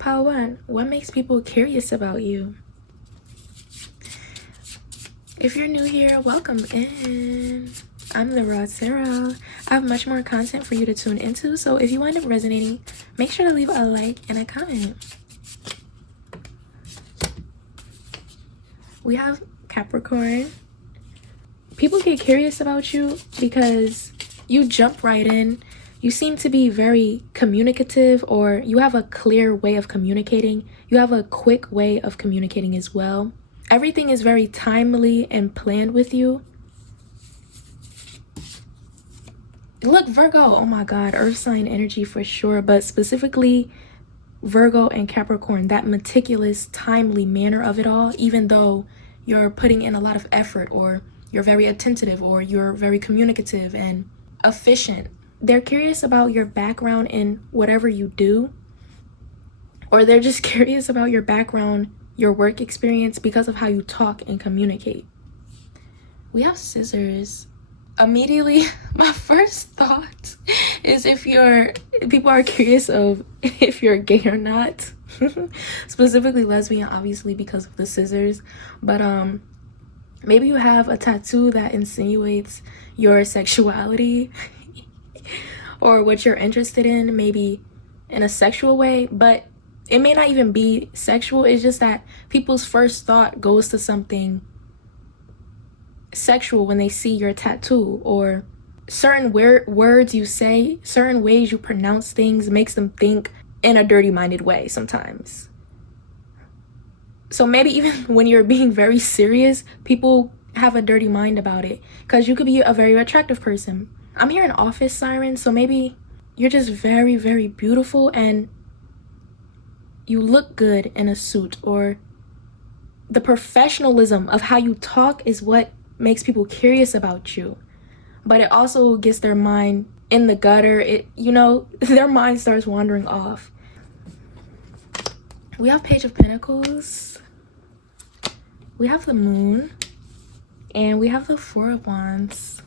Pile 1, what makes people curious about you? If you're new here, welcome in. I'm the Raw Sarah. I have much more content for you to tune into, so if you wind up resonating, make sure to leave a like and a comment. We have Capricorn. People get curious about you because you jump right in. You seem to be very communicative, or you have a clear way of communicating. You have a quick way of communicating as well. Everything is very timely and planned with you. Look, Virgo, oh my God, earth sign energy for sure, but specifically Virgo and Capricorn, that meticulous, timely manner of it all, even though you're putting in a lot of effort, or you're very attentive, or you're very communicative and efficient. They're curious about your background in whatever you do, or they're just curious about your background, your work experience, because of how you talk and communicate. We have Scissors. Immediately, my first thought is people are curious of if you're gay or not. Specifically lesbian, obviously, because of the scissors. But maybe you have a tattoo that insinuates your sexuality or what you're interested in, maybe in a sexual way, but it may not even be sexual. It's just that people's first thought goes to something sexual when they see your tattoo, or certain words you say, certain ways you pronounce things makes them think in a dirty-minded way sometimes. So maybe even when you're being very serious, people have a dirty mind about it, because you could be a very attractive person. I'm hearing office sirens, so maybe you're just very, very beautiful and you look good in a suit, or the professionalism of how you talk is what makes people curious about you. But it also gets their mind in the gutter. Their mind starts wandering off. We have Page of Pentacles. We have the Moon. And we have the Four of Wands.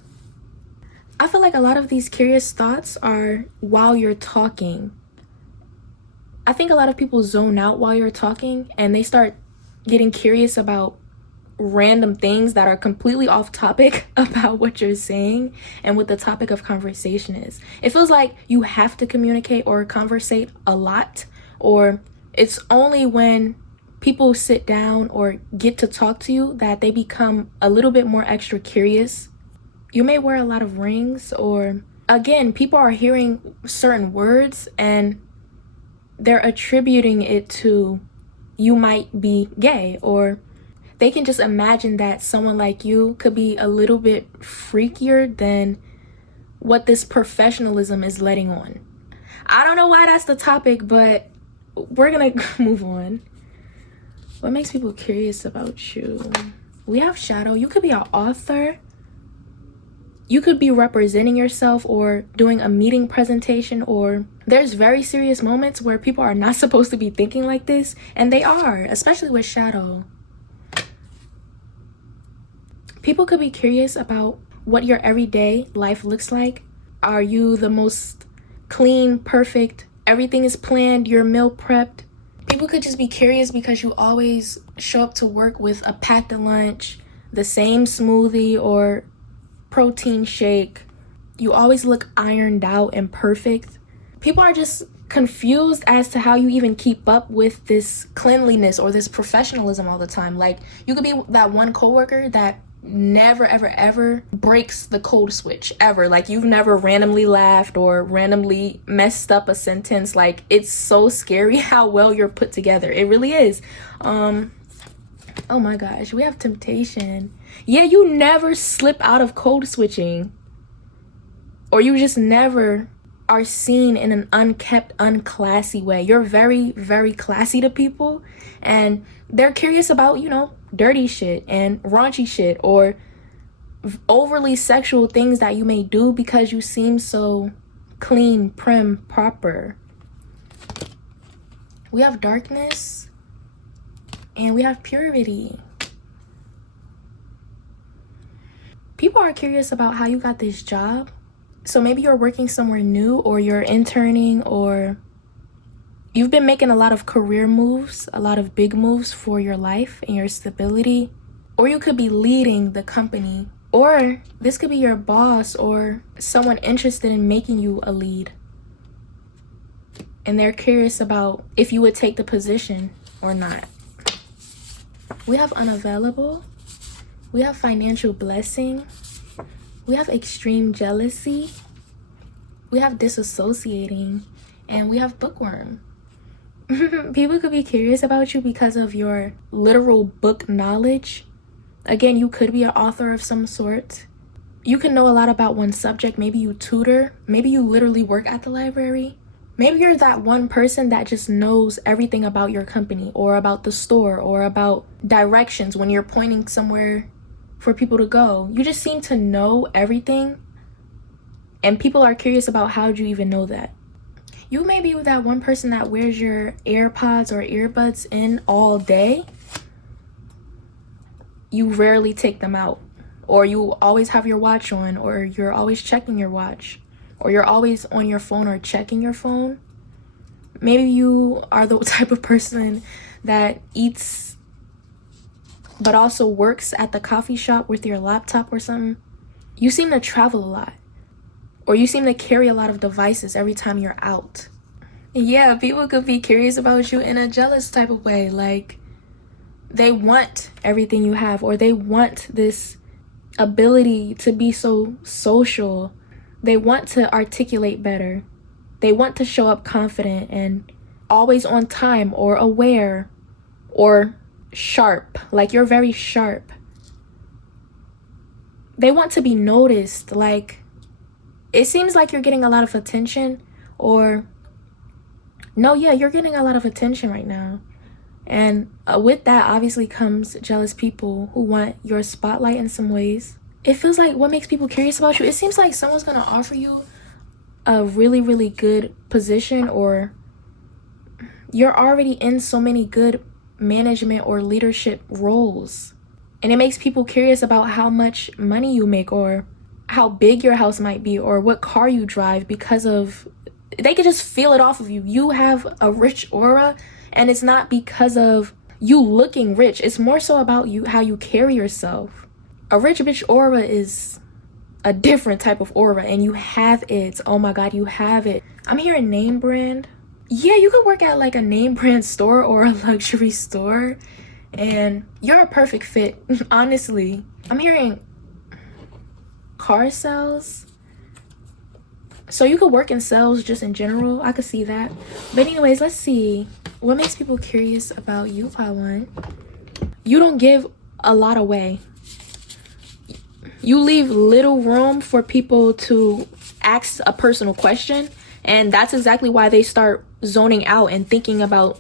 I feel like a lot of these curious thoughts are while you're talking. I think a lot of people zone out while you're talking, and they start getting curious about random things that are completely off topic about what you're saying and what the topic of conversation is. It feels like you have to communicate or conversate a lot, or it's only when people sit down or get to talk to you that they become a little bit more extra curious. You may wear a lot of rings, or again, people are hearing certain words and they're attributing it to you might be gay, or they can just imagine that someone like you could be a little bit freakier than what this professionalism is letting on. I don't know why that's the topic, but we're gonna move on. What makes people curious about you? We have Shadow. You could be an author. You could be representing yourself or doing a meeting presentation, or there's very serious moments where people are not supposed to be thinking like this, and they are, especially with Shadow. People could be curious about what your everyday life looks like. Are you the most clean, perfect, everything is planned, you're meal prepped? People could just be curious because you always show up to work with a packed lunch, the same smoothie or protein shake. You always look ironed out and perfect. People are just confused as to how you even keep up with this cleanliness or this professionalism all the time. Like, you could be that one coworker that never ever breaks the code switch ever. Like, you've never randomly laughed or randomly messed up a sentence. Like, it's so scary how well you're put together. It really is. Oh my gosh, we have Temptation. Yeah, you never slip out of code switching, or you just never are seen in an unkept, unclassy way. You're very, very classy to people, and they're curious about, dirty shit and raunchy shit, or overly sexual things that you may do because you seem so clean, prim, proper. We have Darkness, and we have Purity. People are curious about how you got this job. So maybe you're working somewhere new, or you're interning, or You've been making a lot of career moves, a lot of big moves for your life and your stability. Or you could be leading the company. Or this could be your boss or someone interested in making you a lead. And they're curious about if you would take the position or not. We have unavailable. We have financial blessing. We have extreme jealousy. We have disassociating. And we have bookworm. People could be curious about you because of your literal book knowledge. Again, you could be an author of some sort. You can know a lot about one subject. Maybe you tutor. Maybe you literally work at the library. Maybe you're that one person that just knows everything about your company or about the store or about directions when you're pointing somewhere for people to go. You just seem to know everything. And people are curious about how'd you even know that. You may be that one person that wears your AirPods or earbuds in all day. You rarely take them out. Or you always have your watch on, or you're always checking your watch. Or you're always on your phone or checking your phone. Maybe you are the type of person that eats but also works at the coffee shop with your laptop or something. You seem to travel a lot. Or you seem to carry a lot of devices every time you're out. Yeah, people could be curious about you in a jealous type of way. Like, they want everything you have, or they want this ability to be so social. They want to articulate better. They want to show up confident and always on time or aware or sharp. Like, you're very sharp. They want to be noticed. Like, it seems like you're getting a lot of attention, or no, yeah, you're getting a lot of attention right now. And with that obviously comes jealous people who want your spotlight in some ways. It feels like what makes people curious about you, it seems like someone's going to offer you a really, really good position, or you're already in so many good management or leadership roles. And it makes people curious about how much money you make, or how big your house might be, or what car you drive, because of, they could just feel it off of you. You have a rich aura, and it's not because of you looking rich. It's more so about you, how you carry yourself. A rich bitch aura is a different type of aura, and you have it. Oh my God, you have it. I'm hearing name brand. Yeah, you could work at like a name brand store or a luxury store, and you're a perfect fit, honestly. I'm hearing car sales. So you could work in sales just in general. I could see that. But anyways, let's see. What makes people curious about you, Pile One? You don't give a lot away. You leave little room for people to ask a personal question. And that's exactly why they start zoning out and thinking about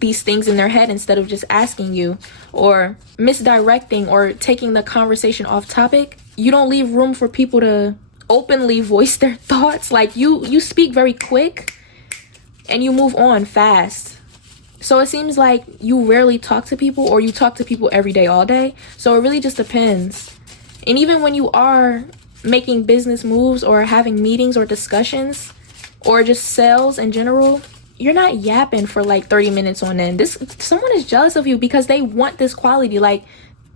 these things in their head instead of just asking you, or misdirecting or taking the conversation off topic. You don't leave room for people to openly voice their thoughts. Like, you speak very quick and you move on fast. So it seems like you rarely talk to people, or you talk to people every day, all day. So it really just depends. And even when you are making business moves or having meetings or discussions or just sales in general, you're not yapping for like 30 minutes on end. Someone is jealous of you because they want this quality. Like,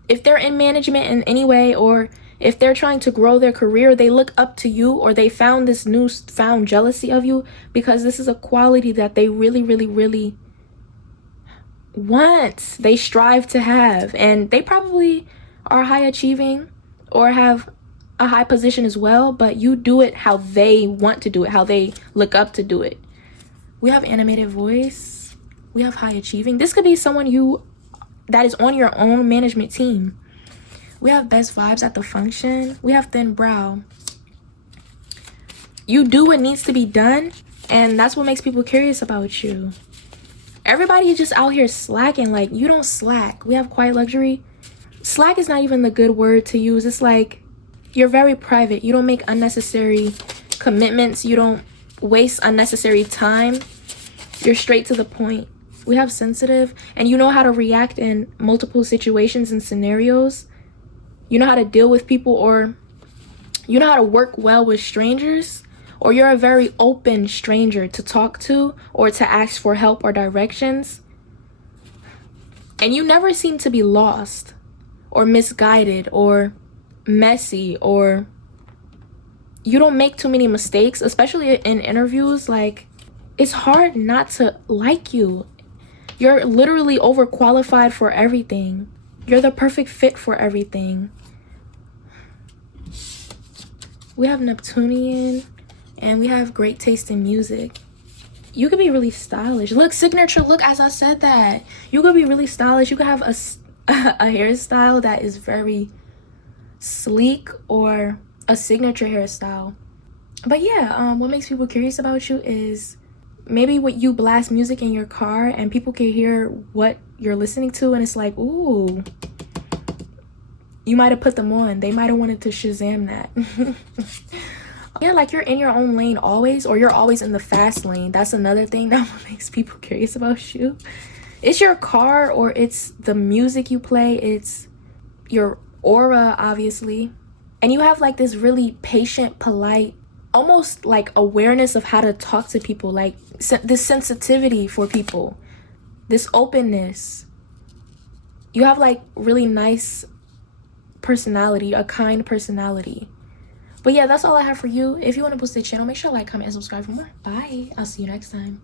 if they're in management in any way, or if they're trying to grow their career, they look up to you, or they found this newfound jealousy of you because this is a quality that they really, really, really want. They strive to have, and they probably are high achieving or have a high position as well, but you do it how they want to do it, how they look up to do it. We have animated voice. We have high achieving. This could be someone that is on your own management team. We have best vibes at the function. We have thin brow. You do what needs to be done, and that's what makes people curious about you. Everybody is just out here slacking. Like, you don't slack. We have quiet luxury. Slack is not even the good word to use. It's like, you're very private. You don't make unnecessary commitments. You don't waste unnecessary time. You're straight to the point. We have sensitive, and you know how to react in multiple situations and scenarios. You know how to deal with people, or you know how to work well with strangers, or you're a very open stranger to talk to or to ask for help or directions. And you never seem to be lost or misguided or messy, or you don't make too many mistakes, especially in interviews. Like, it's hard not to like you. You're literally overqualified for everything. You're the perfect fit for everything. We have Neptunian, and we have great taste in music. You could be really stylish. Look, signature look, as I said that. You could be really stylish. You could have a hairstyle that is very sleek, or a signature hairstyle. But yeah, what makes people curious about you is maybe what you blast music in your car and people can hear what you're listening to, and it's like, ooh, you might have put them on. They might have wanted to Shazam that. Yeah, like you're in your own lane always, or you're always in the fast lane. That's another thing that makes people curious about you. It's your car, or it's the music you play. It's your aura, obviously. And you have like this really patient, polite, almost like awareness of how to talk to people, like this sensitivity for people, this openness. You have like really nice personality, a kind personality. But yeah, that's all I have for you. If you want to boost the channel, make sure to like, comment, and subscribe for more. Bye. I'll see you next time.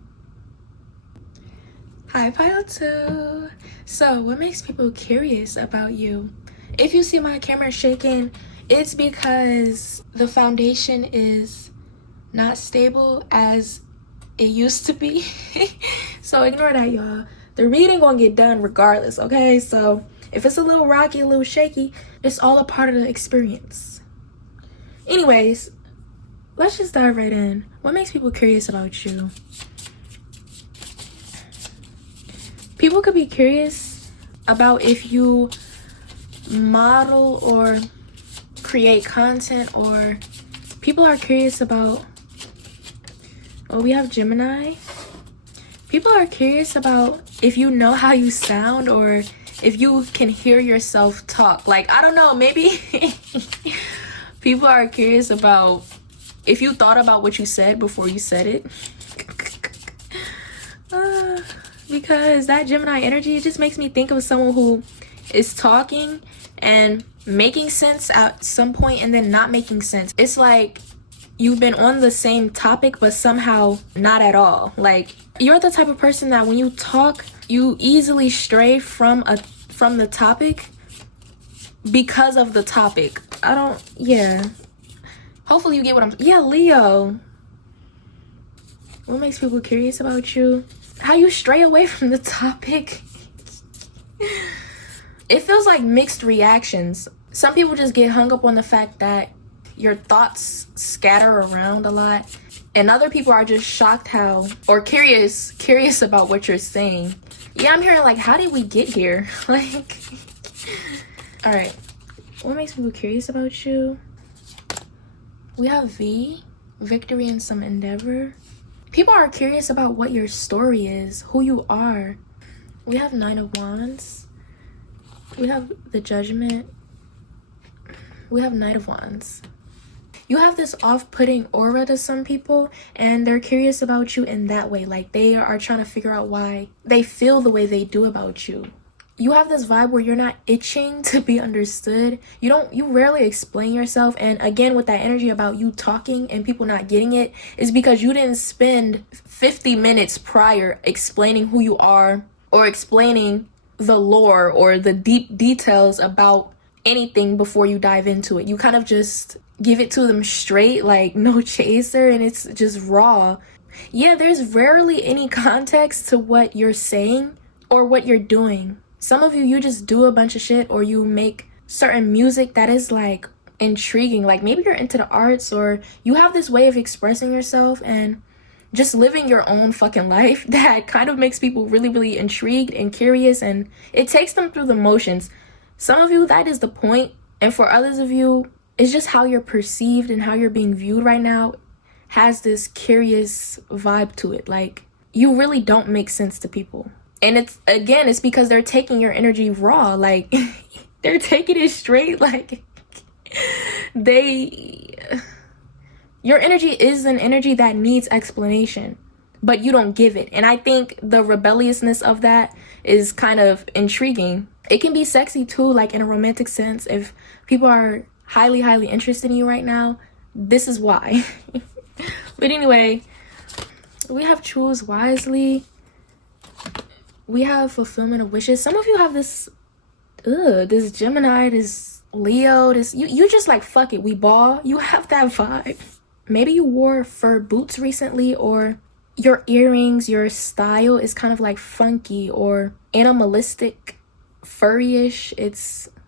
Hi, Pile 2. So, what makes people curious about you? If you see my camera shaking, it's because the foundation is not stable as it used to be. So ignore that, y'all. The reading gonna get done regardless, okay? So if it's a little rocky, a little shaky, it's all a part of the experience. Anyways, let's just dive right in. What makes people curious about you? People could be curious about if you model or create content, or people are curious about, well, we have Gemini. People are curious about if you know how you sound, or if you can hear yourself talk. Like, I don't know, maybe people are curious about if you thought about what you said before you said it. Because that Gemini energy, it just makes me think of someone who is talking and making sense at some point and then not making sense. It's like you've been on the same topic but somehow not at all. Like, you're the type of person that when you talk, you easily stray from the topic because of the topic. Hopefully you get what I'm, Leo. What makes people curious about you? How you stray away from the topic. It feels like mixed reactions. Some people just get hung up on the fact that your thoughts scatter around a lot, and other people are just shocked how, or curious about what you're saying. Yeah, I'm hearing like, how did we get here? Like, all right, what makes people curious about you? We have victory and some endeavor. People are curious about what your story is, who you are. We have 9 of Wands. We have the Judgment. We have Knight of Wands. You have this off-putting aura to some people, and they're curious about you in that way. Like, they are trying to figure out why they feel the way they do about you. You have this vibe where you're not itching to be understood. You rarely explain yourself. And again, with that energy about you talking and people not getting it, is because you didn't spend 50 minutes prior explaining who you are, or explaining the lore or the deep details about anything before you dive into it. You kind of just give it to them straight, like no chaser, and it's just raw. Yeah, there's rarely any context to what you're saying or what you're doing. Some of you just do a bunch of shit, or you make certain music that is like intriguing. Like, maybe you're into the arts, or you have this way of expressing yourself and just living your own fucking life that kind of makes people really, really intrigued and curious, and it takes them through the motions. Some of you, that is the point. And for others of you, it's just how you're perceived and how you're being viewed right now has this curious vibe to it. Like, you really don't make sense to people. And it's because they're taking your energy raw. Like, they're taking it straight. Like, Your energy is an energy that needs explanation, but you don't give it. And I think the rebelliousness of that is kind of intriguing. It can be sexy too, like in a romantic sense. If people are highly, highly interested in you right now, this is why. But anyway, we have choose wisely. We have fulfillment of wishes. Some of you have this Gemini, this Leo, you just like, fuck it, we ball. You have that vibe. Maybe you wore fur boots recently, or your earrings, your style is kind of like funky or animalistic, furry-ish.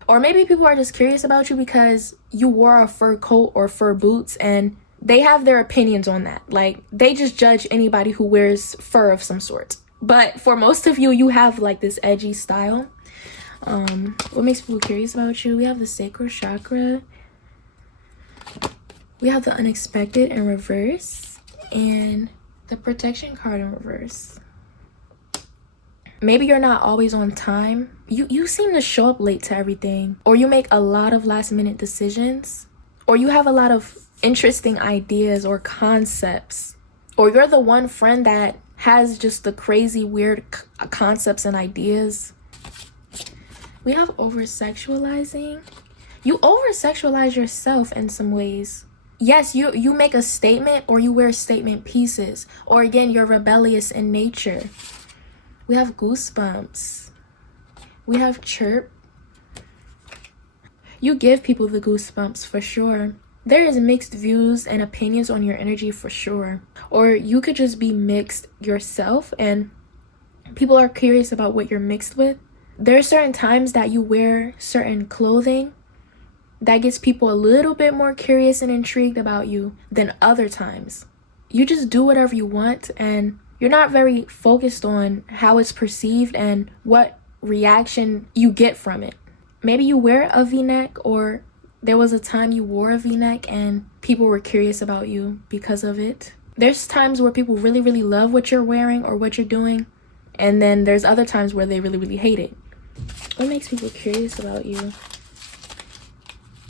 Or maybe people are just curious about you because you wore a fur coat or fur boots, and they have their opinions on that. Like, they just judge anybody who wears fur of some sort. But for most of you, you have like this edgy style. What makes people curious about you? We have the sacral chakra. We have the unexpected in reverse, and the protection card in reverse. Maybe you're not always on time. You seem to show up late to everything, or you make a lot of last minute decisions, or you have a lot of interesting ideas or concepts, or you're the one friend that has just the crazy weird concepts and ideas. We have over-sexualizing. You over-sexualize yourself in some ways. Yes, you make a statement, or you wear statement pieces, or again, you're rebellious in nature. We have goosebumps. We have chirp. You give people the goosebumps for sure. There is mixed views and opinions on your energy for sure. Or you could just be mixed yourself and people are curious about what you're mixed with. There are certain times that you wear certain clothing that gets people a little bit more curious and intrigued about you than other times. You just do whatever you want, and you're not very focused on how it's perceived and what reaction you get from it. Maybe you wear a v-neck, or there was a time you wore a v-neck and people were curious about you because of it. There's times where people really, really love what you're wearing or what you're doing, and then there's other times where they really, really hate it. What makes people curious about you?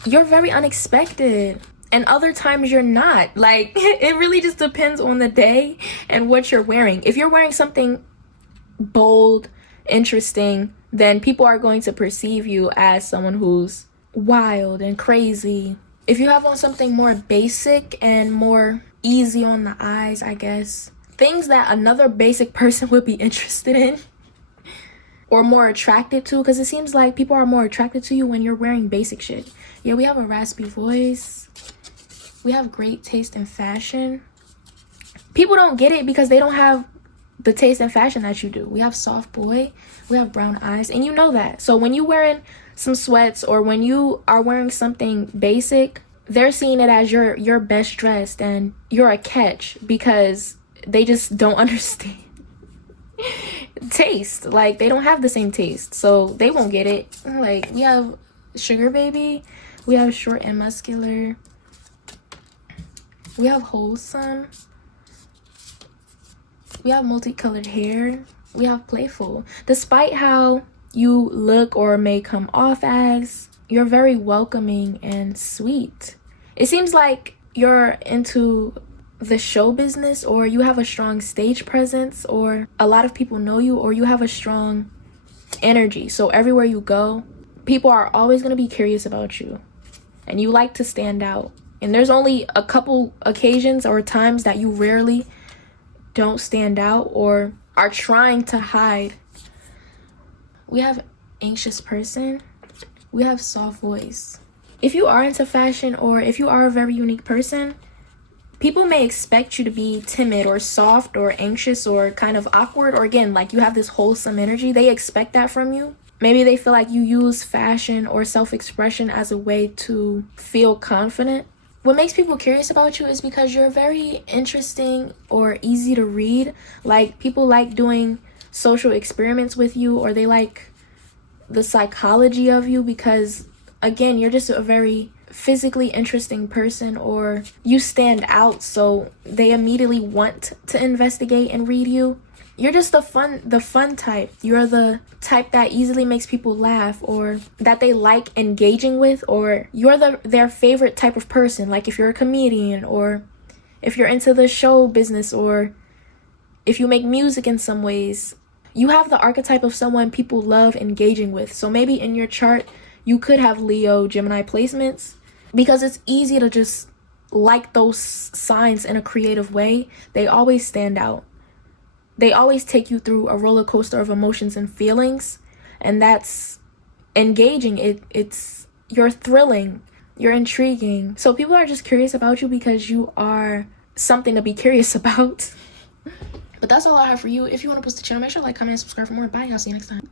You're very unexpected, and other times you're not. Like, it really just depends on the day and what you're wearing. If you're wearing something bold, interesting, then people are going to perceive you as someone who's wild and crazy. If you have on something more basic and more easy on the eyes, I guess, things that another basic person would be interested in or more attracted to, because it seems like people are more attracted to you when you're wearing basic shit. Yeah, we have a raspy voice. We have great taste in fashion. People don't get it because they don't have the taste and fashion that you do. We have soft boy. We have brown eyes, and you know that. So when you're wearing some sweats, or when you are wearing something basic, they're seeing it as you're best dressed and you're a catch, because they just don't understand taste. Like, they don't have the same taste, so they won't get it. Like, we have sugar baby. We have short and muscular. We have wholesome. We have multicolored hair. We have playful. Despite how you look or may come off as, you're very welcoming and sweet. It seems like you're into the show business, or you have a strong stage presence, or a lot of people know you, or you have a strong energy. So everywhere you go, people are always going to be curious about you, and you like to stand out. And there's only a couple occasions or times that you rarely don't stand out or are trying to hide. We have anxious person. We have soft voice. If you are into fashion, or if you are a very unique person, people may expect you to be timid or soft or anxious or kind of awkward, or again, like you have this wholesome energy. They expect that from you. Maybe they feel like you use fashion or self-expression as a way to feel confident. What makes people curious about you is because you're very interesting or easy to read. Like, people like doing social experiments with you, or they like the psychology of you because, again, you're just a very physically interesting person, or you stand out, so they immediately want to investigate and read you. You're just the fun type. You're the type that easily makes people laugh, or that they like engaging with, or you're their favorite type of person. Like, if you're a comedian, or if you're into the show business, or if you make music in some ways, you have the archetype of someone people love engaging with. So maybe in your chart, you could have Leo, Gemini placements, because it's easy to just like those signs in a creative way. They always stand out. They always take you through a roller coaster of emotions and feelings, and that's engaging. You're thrilling, you're intriguing. So people are just curious about you because you are something to be curious about. But that's all I have for you. If you want to post the channel, make sure to like, comment, and subscribe for more. Bye, I'll see you next time.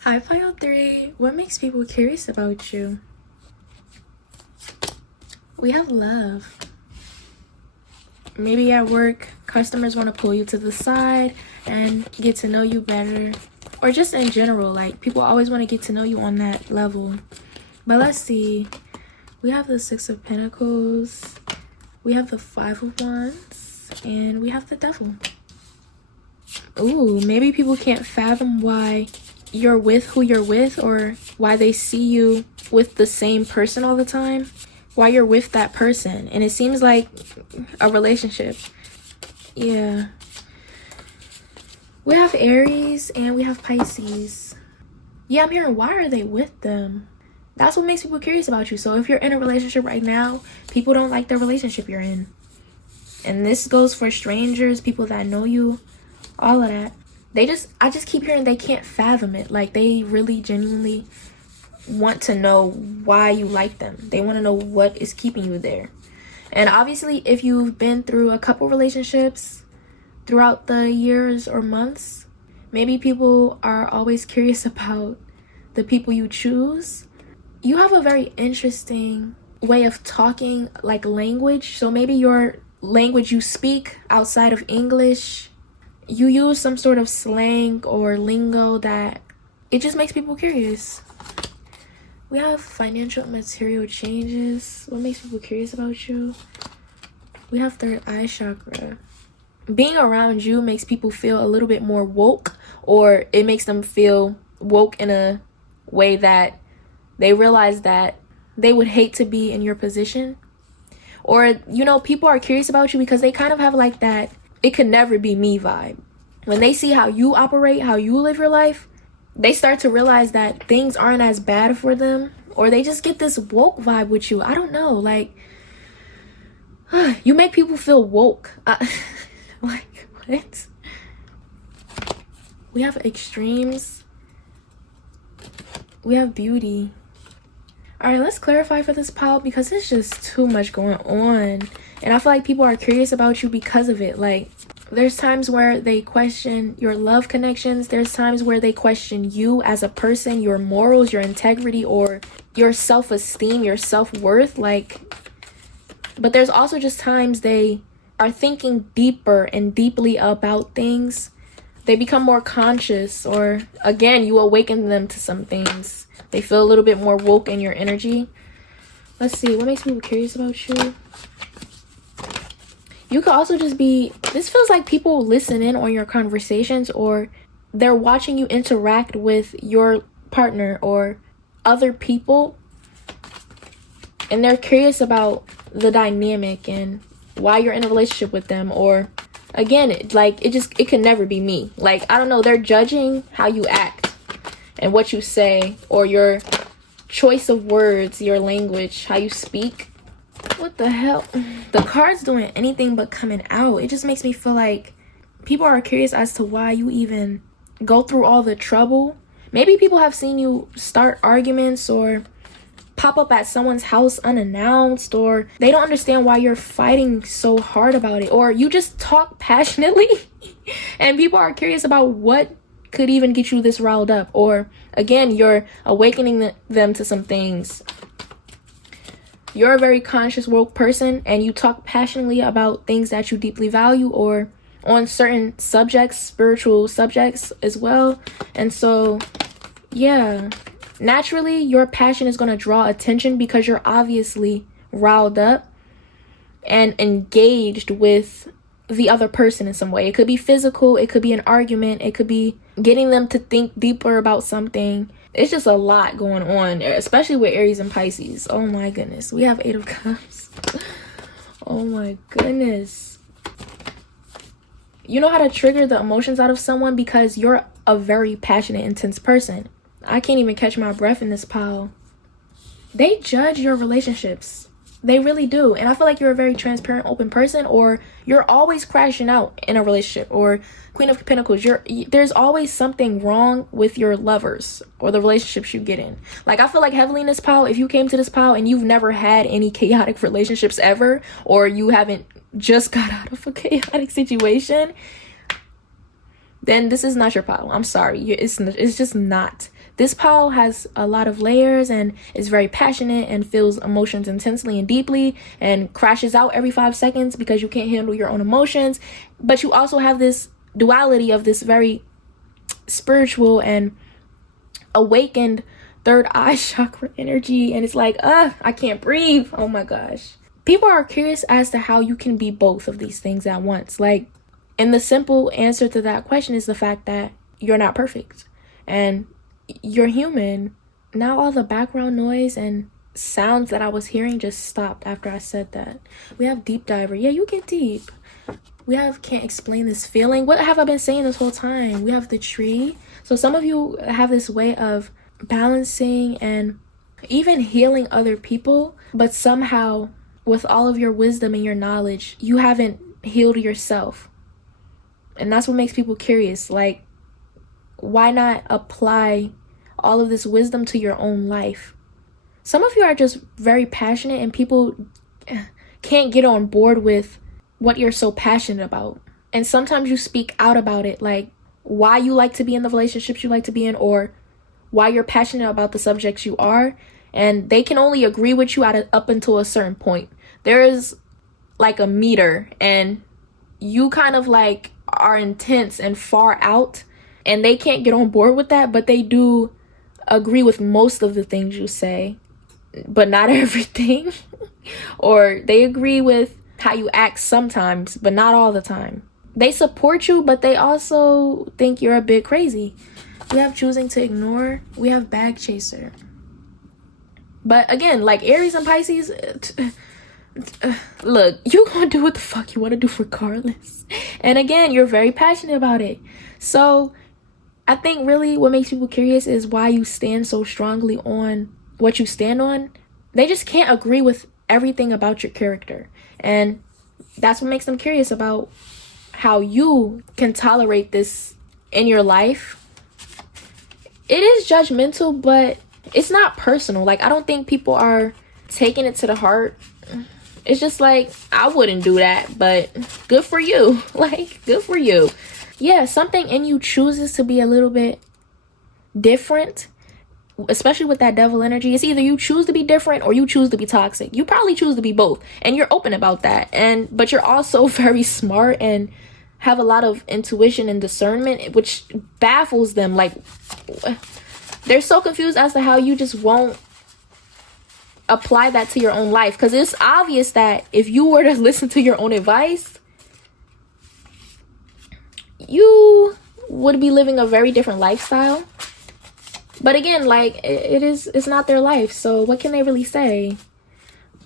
Hi, Pile 3. What makes people curious about you? We have love. Maybe at work, customers want to pull you to the side and get to know you better. Or just in general, like, people always want to get to know you on that level. But let's see. We have the 6 of Pentacles. We have the 5 of Wands. And we have the Devil. Ooh, maybe people can't fathom why you're with who you're with, or why they see you with the same person all the time. Why you're with that person. And it seems like a relationship. Yeah. We have Aries and we have Pisces. Yeah, I'm hearing, why are they with them? That's what makes people curious about you. So if you're in a relationship right now, people don't like the relationship you're in. And this goes for strangers, people that know you, all of that. I just keep hearing they can't fathom it. Like, they really genuinely want to know why you like them. They want to know what is keeping you there. And obviously, if you've been through a couple relationships throughout the years or months, maybe people are always curious about the people you choose. You have a very interesting way of talking, like language. So maybe your language you speak outside of English, you use some sort of slang or lingo that it just makes people curious. We have financial and material changes. What makes people curious about you? We have third eye chakra. Being around you makes people feel a little bit more woke, or it makes them feel woke in a way that they realize that they would hate to be in your position. Or, you know, people are curious about you because they kind of have like that it could never be me vibe. When they see how you operate, how you live your life, they start to realize that things aren't as bad for them, or they just get this woke vibe with you. I don't know, like, you make people feel woke. Like, what? We have extremes. We have beauty. All right, let's clarify for this pile because it's just too much going on. And I feel like people are curious about you because of it. Like, there's times where they question your love connections. There's times where they question you as a person, your morals, your integrity, or your self-esteem, your self-worth. Like, but there's also just times they are thinking deeper and deeply about things. They become more conscious, or again, you awaken them to some things. They feel a little bit more woke in your energy. Let's see, what makes people curious about you? You could also just be, this feels like people listen in on your conversations, or they're watching you interact with your partner or other people, and they're curious about the dynamic and why you're in a relationship with them. Or again, it can never be me. Like, I don't know, they're judging how you act and what you say, or your choice of words, your language, how you speak. What the hell? The card's doing anything but coming out. It just makes me feel like people are curious as to why you even go through all the trouble. Maybe people have seen you start arguments or pop up at someone's house unannounced, or they don't understand why you're fighting so hard about it, or you just talk passionately and people are curious about what could even get you this riled up. Or again, you're awakening them to some things. You're a very conscious, woke person, and you talk passionately about things that you deeply value, or on certain subjects, spiritual subjects as well. And so, yeah, naturally, your passion is going to draw attention because you're obviously riled up and engaged with the other person in some way. It could be physical, it could be an argument, it could be getting them to think deeper about something. It's just a lot going on, especially with Aries and Pisces. Oh my goodness. We have 8 of Cups. Oh Oh my goodness. You know how to trigger the emotions out of someone because you're a very passionate, intense person. I can't even catch my breath in this pile. They judge your relationships. They really do. And I feel like you're a very transparent, open person, or you're always crashing out in a relationship. Or Queen of Pentacles, there's always something wrong with your lovers or the relationships you get in. Like, I feel like heavily in this pile, if you came to this pile and you've never had any chaotic relationships ever, or you haven't just got out of a chaotic situation, then this is not your pile. I'm sorry. It's just not. This pile has a lot of layers and is very passionate and feels emotions intensely and deeply and crashes out every 5 seconds because you can't handle your own emotions. But you also have this duality of this very spiritual and awakened third eye chakra energy. And it's like, I can't breathe. Oh my gosh. People are curious as to how you can be both of these things at once. Like, and the simple answer to that question is the fact that you're not perfect. And you're human. Now all the background noise and sounds that I was hearing just stopped after I said that. We have deep diver. Yeah, you get deep. We have can't explain this feeling. What have I been saying this whole time? We have the tree. So some of you have this way of balancing and even healing other people, but somehow with all of your wisdom and your knowledge, you haven't healed yourself. And that's what makes people curious. Like, why not apply all of this wisdom to your own life? Some of you are just very passionate and people can't get on board with what you're so passionate about. And sometimes you speak out about it, like why you like to be in the relationships you like to be in, or why you're passionate about the subjects you are. And they can only agree with you up until a certain point. There is like a meter, and you kind of like are intense and far out, and they can't get on board with that, but they do agree with most of the things you say, but not everything. Or they agree with how you act sometimes, but not all the time. They support you, but they also think you're a bit crazy. We have choosing to ignore. We have bag chaser. But again, like Aries and Pisces, look, you gonna do what the fuck you want to do regardless. And again, you're very passionate about it. So I think really what makes people curious is why you stand so strongly on what you stand on. They just can't agree with everything about your character. And that's what makes them curious about how you can tolerate this in your life. It is judgmental, but it's not personal. Like, I don't think people are taking it to the heart. It's just like, I wouldn't do that, but good for you. Like, good for you. Yeah, something in you chooses to be a little bit different, especially with that devil energy. It's either you choose to be different or you choose to be toxic. You probably choose to be both, and you're open about that. But you're also very smart and have a lot of intuition and discernment, which baffles them. Like, they're so confused as to how you just won't apply that to your own life, because it's obvious that if you were to listen to your own advice, you would be living a very different lifestyle. But again, like, it's not their life, so what can they really say?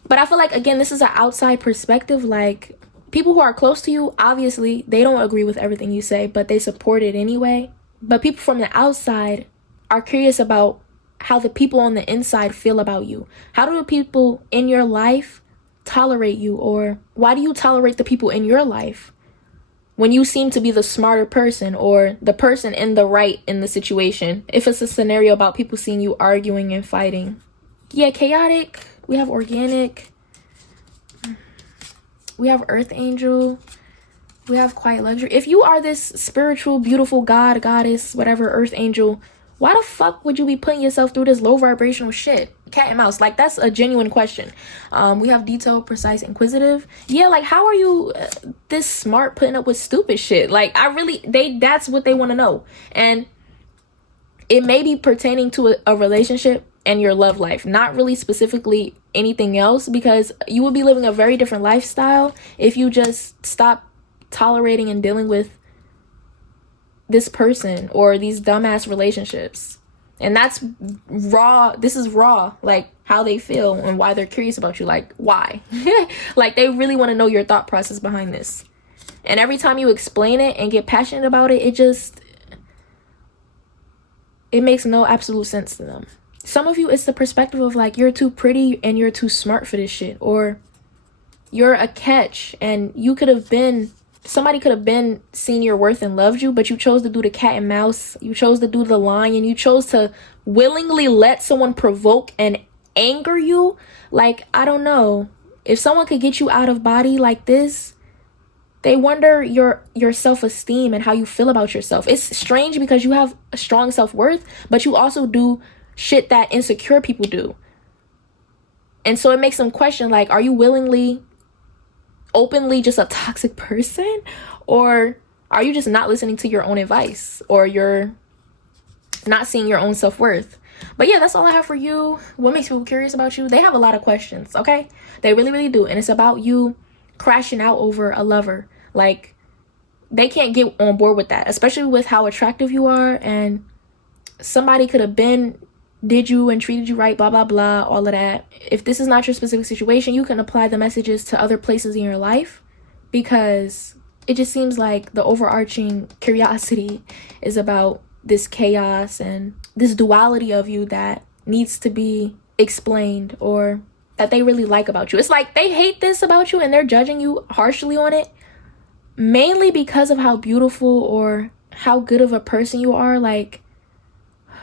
But I feel like, again, this is an outside perspective. Like, people who are close to you, obviously they don't agree with everything you say, but they support it anyway. But people from the outside are curious about how the people on the inside feel about you. How do the people in your life tolerate you? Or why do you tolerate the people in your life when you seem to be the smarter person or the person in the right in the situation? If it's a scenario about people seeing you arguing and fighting. Yeah, chaotic. We have organic. We have earth angel. We have quiet luxury. If you are this spiritual, beautiful god, goddess, whatever, earth angel, why the fuck would you be putting yourself through this low vibrational shit? Cat and mouse. Like, that's a genuine question. We have detailed, precise, inquisitive. Yeah, like, how are you this smart putting up with stupid shit? Like, that's what they want to know. And it may be pertaining to a relationship and your love life, not really specifically anything else, because you would be living a very different lifestyle if you just stop tolerating and dealing with this person or these dumbass relationships. And that's raw. This is raw, like how they feel and why they're curious about you. Like, why? Like, they really want to know your thought process behind this. And every time you explain it and get passionate about it, it makes no absolute sense to them. Some of you, it's the perspective of like, you're too pretty and you're too smart for this shit. Or you're a catch and somebody could have been seen your worth and loved you, but you chose to do the cat and mouse. You chose to do the lion. You chose to willingly let someone provoke and anger you. Like, I don't know. If someone could get you out of body like this, they wonder your self-esteem and how you feel about yourself. It's strange because you have a strong self-worth, but you also do shit that insecure people do. And so it makes them question, like, are you willingly, openly just a toxic person? Or are you just not listening to your own advice? Or you're not seeing your own self-worth? But yeah, that's all I have for you. What makes people curious about you? They have a lot of questions, okay? They really, really do. And it's about you crashing out over a lover. Like, they can't get on board with that, especially with how attractive you are. And somebody could have did you and treated you right, blah, blah, blah, all of that. If this is not your specific situation, you can apply the messages to other places in your life, because it just seems like the overarching curiosity is about this chaos and this duality of you that needs to be explained, or that they really like about you. It's like they hate this about you and they're judging you harshly on it, mainly because of how beautiful or how good of a person you are. Like,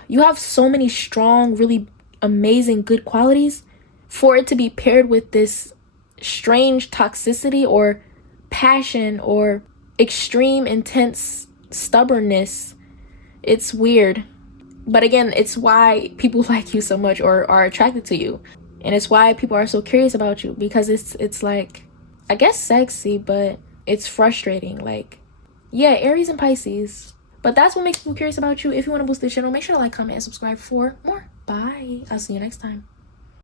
you have so many strong, really amazing, good qualities, for it to be paired with this strange toxicity or passion or extreme, intense stubbornness. It's weird. But again, it's why people like you so much or are attracted to you. And it's why people are so curious about you, because it's like, I guess sexy, but it's frustrating. Like, yeah, Aries and Pisces. But that's what makes people curious about you. If you want to boost this channel, make sure to like, comment, and subscribe for more. Bye. I'll see you next time.